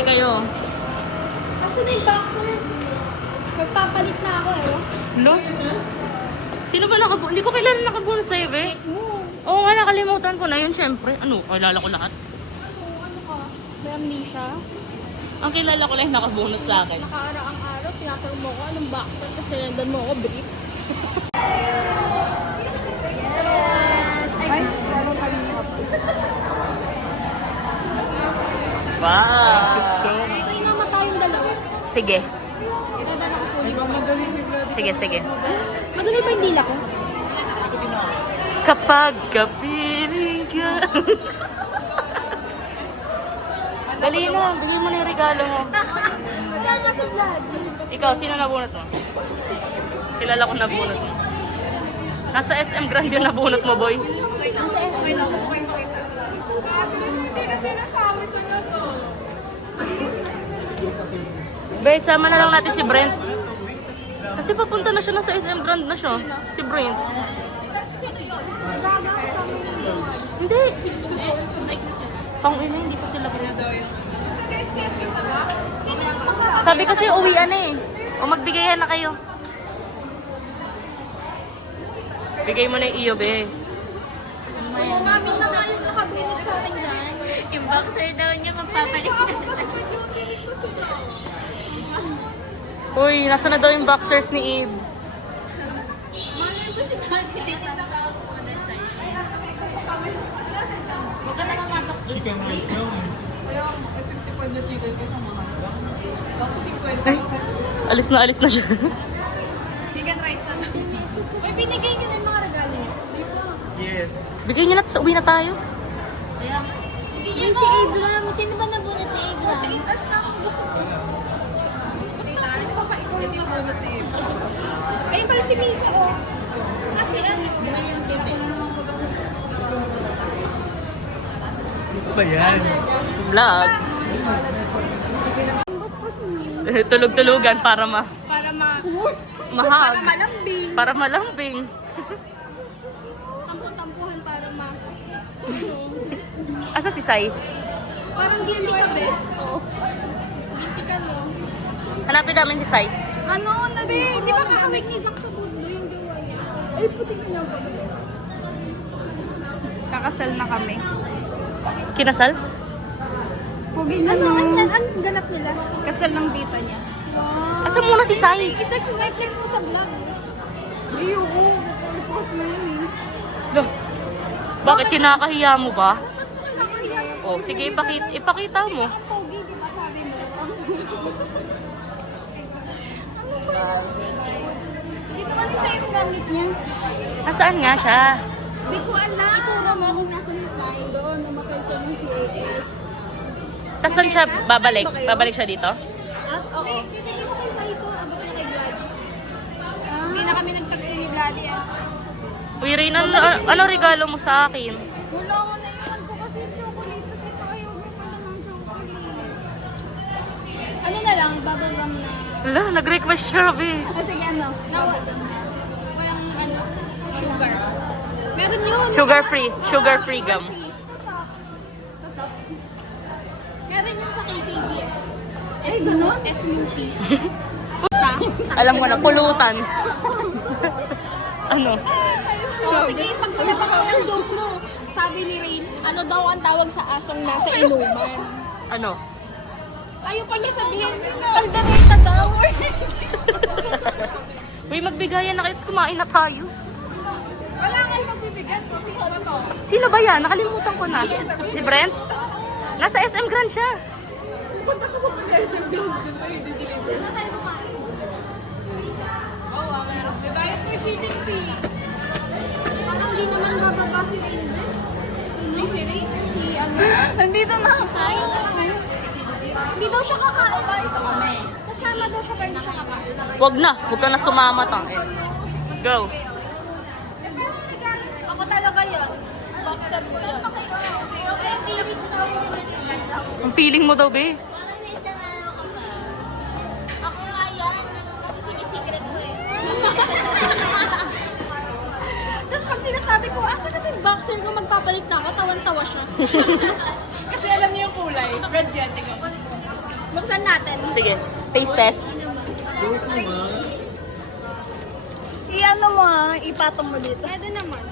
Mamimigay kayo. Kasi na yung boxers. Magpapalit na ako eh. Hello? Sino ba nakabunot? Hindi ko kilala nakabunot sa'yo, be. Oo. Oo nga, nakalimutan ko na yun, syempre. Ano, kilala ko lahat. Ano ka? May amnesia? Ang kilala ko lang yung nakabunot sa akin. Nakaaraang araw, tinatanong mo ko anong boxer kasi nandan mo ako brief. Ay, meron kayo Wow! Ay, naman tayong dalawa. Sige. Dadala ko po. Sige, sige. Madumi pa yung dila ko. Kapag kapiling ka. Dali na, bigyan mo na yung regalo mo. Wala nga sa vlog. Ikaw, sino nabunot mo? Kilala ko nabunot mo. Nasa SM Grand yung nabunot mo, boy. Nasa SB lang. Be, sama na lang natin si Brent. Kasi papunta na siya na sa SM Grand na siya. Si Brent. Gaga ka sa amin. Hindi. Pang-ina, hindi pa sila pinadayo. Sabi kasi uwian na eh. O magbigayan na kayo. Bigay mo na yung iyo, be. Oo, mami na nga yung nakabunot sa akin yan. Yung boxer daw niya magpapalit na. Uy, nasa na daw yung boxers ni Eve? Malay ko si Mati din yung nakakunan sa'yo. Huwag ka na mamasok. Chicken rice lang eh. Ay, alis na siya. Chicken rice na. May binigay niyo na yung mga regalo niyo. Yes. Bigay niyo na, uwi na tayo. Yung si Abram, sino ba nabunot ni Abram? 8 hours na akong gusto ko. Ayun pala si Mika, oh. Kasi ano? Ano ba yan? Vlog. Bastos niyo. Tulog-tulugan para Para mahag. malambing. Para malambing. Tampo-tampuhan para Asa si Sai? Parang guilty ka, be. Oo. Guilty ka, no? Hanapin namin si Sai. Ano? Di ba kakawig ni Zack sa budlo yung gawa niya? Ay, puti ka niya. Kakasal na kami. Kinasal? Pugi na ano? Anong ganap nila? Kasal ng tita niya. Wow. Asa muna si Sai? I-flex mo sa vlog. Ayoko. I-post mo yun eh. Loh, bakit kinakahiya mo ba? Oh, sige, ipakita mo. Pogi, di ba sabi mo? Dito ba sa yung gamit niya? Nasaan nga siya? Di ko alam. Ituro mo kung nasa yung sign doon na mapension ng CAS. Tapos saan siya babalik? Babalik siya dito? At oo. Hindi mo kayo sa ito, abot na kay Gladys. Hindi na kami nagtagpo ni Gladys ah. Uy, Rain, ano regalo mo sa akin? Wala ko na iwan ko kasi yung chocolate. Kasi ito ayaw mo pala ng chocolate. Ano na lang, bubblegum na. Wala, nag-request siya, be. Sige ano? Walang ano? Sugar. Meron yun. Sugar-free gum. Meron yun sa KTV eh. Ay, ganun? Smoothie. Alam ko na, pulutan. Ano? Oh, sige, pagpalabak ko yung joke mo. Sabi ni Rain, ano daw ang tawag sa asong nasa inuman? Ano? Ayaw pa niya sabihin, paldareta daw. Uy, magbigayan na kayo, kumain na tayo. Wala kayo magbibigyan ko, sino na to? Sino ba yan? Nakalimutan ko na. Si Brent? Nasa SM Grand siya. Punta ko pa sa SM Ground, doon pa yung dideliver. Ano tayo kumain? Oo, meron. May bayad for shipping fee. Parang di naman bababa si Rain. Sino? Si Rain? Si ano? Nandito na ako. Hindi daw siya kakain. Kasama daw siya pero hindi siya kakain. Wag na, huwag ka na sumama ta. Go. Ako talaga yun. Boxer ko yun. Ang feeling mo daw, be. Ako nga yan. Kasi sinisikret ko eh. Tapos pag sinasabi ko, asa na yung boxer ko, magpapalit na ako, tawan-tawa siya. Kasi alam niyo yung kulay. Red yan, tingnan. Buksan natin. Sige, taste test. I-ano mo ipatong mo dito. Pwede naman.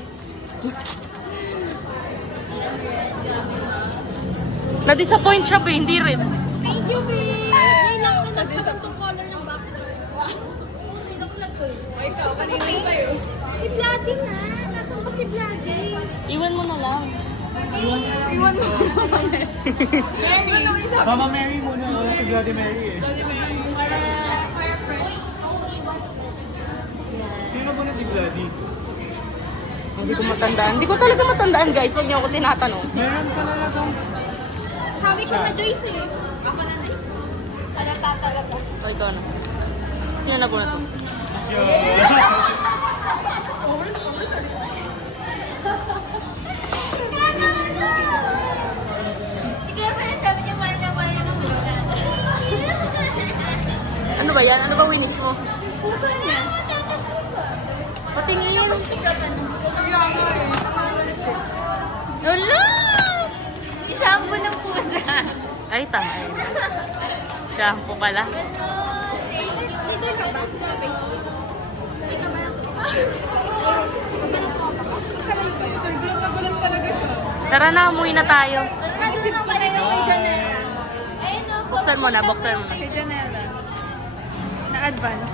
Na-disappoint siya ba? Hindi rin. Thank you, babe. Ngayon lang ako nagpatong tong color ng box. Ay, ikaw, kanina sa'yo. Si Vladdy nga. Nasaan ko si Vladdy? Iwan mo na lang. Iwan mo. Mary. Mama Mary muna. Wala si Bloody Mary eh. Sino ba na si Bloody? Hindi ko matandaan. Hindi ko talaga matandaan, guys. Huwag niyo ako tinatanong. Meron ka na lang kung... Sabi ko na Joyce eh. Ako na Joyce. Ano tatagal ko? So, ikaw na. Sino nabunot to? Sige, pero sabi niya mahal ng Ano ba yan? Ano ba winis mo? puso niya. Patingin yun. Wala! Shampoo ng pusa. Ay, tangay. Shampoo pala. Dito ka ba? Tara na, umuwi na tayo. Naisip ko na yung kay Janela. Ayun o. Buksan mo na, buksan mo na. Kay Janela. Na-advance.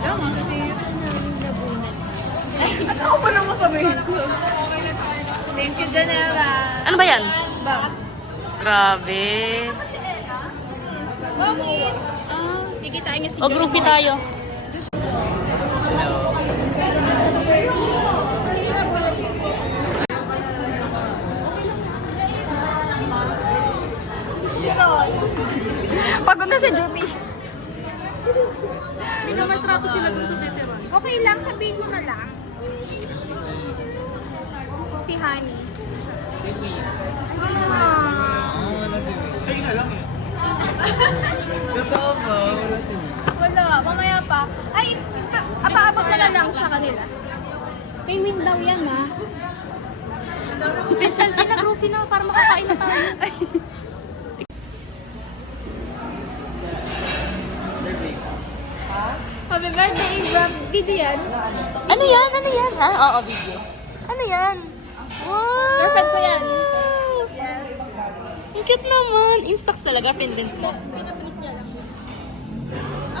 Oo nga, kasi nabunat. At ako pa naman sabihin ko. Thank you, Janela. Ano ba yan? Bag. Grabe. Bakit? Kikitain niya si O, groupie tayo. Pagod na si Juby. Hindi naman trato sila dun sa veteran. Okay lang, sabihin mo na lang. Si Honey. Sa'yo na lang eh. Totoo ba? Wala si Wala, mamaya pa. Ay, aba-abang mo na lang sa kanila. Kay Min daw yan, ha? Selfie na, groupie na, para makakain na tayo. Happy birthday, Rob. Video yan. Ano yan? Ano yan? Ha? Oo, video. Ano yan? Wow! Girlfriend ko yan. Ang cute naman. Instax talaga, pendant mo. Pinapinis niya lang.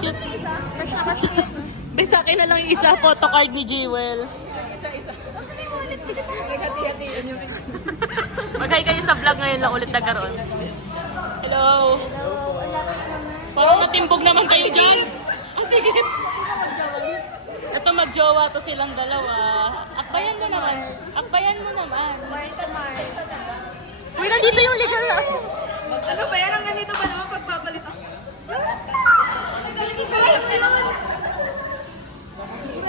Ako Cute. na isa. Crush na crush ko yan. May sa akin na lang yung isa, photocard ni Jewel. Basta may wallet. Naghati-hatian yung Mag-hi kayo sa vlog ngayon lang ulit nagkaroon. Hello! Hello, wala ka naman. Parang matimbog naman kayo dyan. Ah, sige. Ito magjowa to silang dalawa. Akbayan mo naman. Akbayan mo naman. Marita Mars. Uy, nandito yung legal na. Ano ba yan? Ang ganito ba naman pagpapalit ako? Ayun mo yun!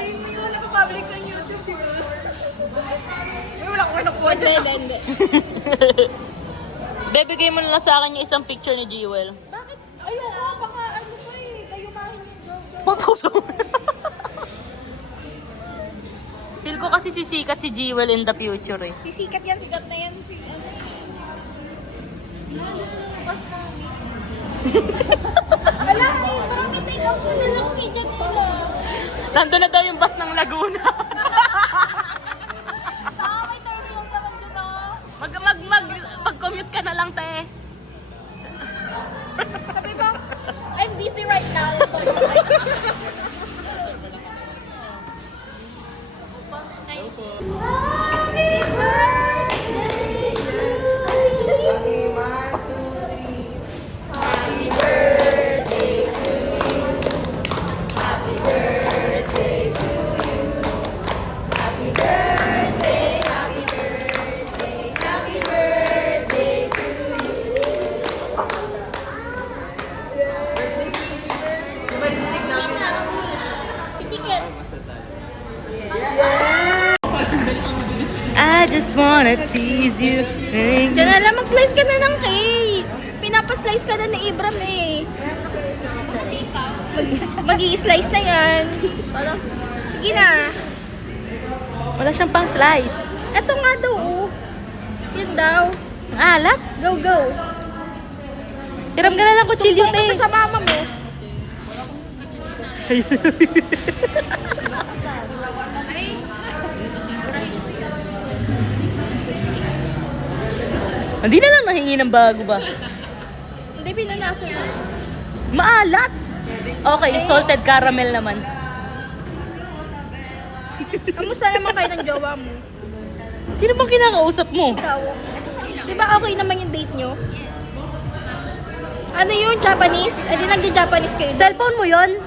Ayun mo yun! Nakapublic ng YouTube yun. Uy, wala ko kinukuha dyan. Hindi. Bebigay mo na lang sa akin yung isang picture ni Jewel. Bakit? Ay, wala. Baka ano pa eh. Kayo mahin yung go-go. Papuso mo. Feel ko kasi sisikat si Jewel in the future eh. Sisikat yan. Sikat na yan. Si ano eh. Bas namin. Wala eh. Parang i-take off ko na lang kay Janela. Nandun na daw yung bus ng Laguna. Baka may tayo lang naman dun ah. Mag-commute ka na lang, te. Sabi ba? I'm busy right now. Happy birthday to Happy birthday to you. Happy birthday to you. Happy birthday, happy birthday, happy birthday to you. Ticket. I just wanna tease you. Janela, mag-slice ka na ng cake. Pinapa-slice ka na ni Ibram eh. Mag-i-slice na yan. Sige na. Wala siyang pang slice. Eto nga daw oh. Yun daw. Alat? Go, go. Hiram ka na lang kutsilyo, te. Ito sa mama mo. Hindi na lang nahingi ng bago ba? Hindi, pinanasa mo. Maalat! Okay, salted caramel naman. Kamusta naman kayo ng jowa mo? Sino bang kinakausap mo? Ikaw. Di ba okay naman yung date nyo? Ano yun? Japanese? Eh di nag-Japanese kayo. Cellphone mo yon?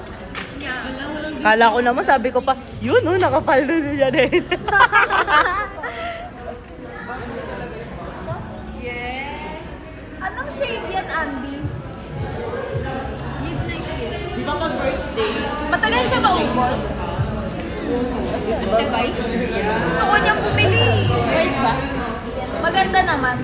Kala ko naman, sabi ko pa, yun oh, nakapal na siya din. Anong shade yan, Andy? Di ba pag birthday? Matagal siya maubos. Device? Gusto ko niyang bumili. Device ba? Maganda naman.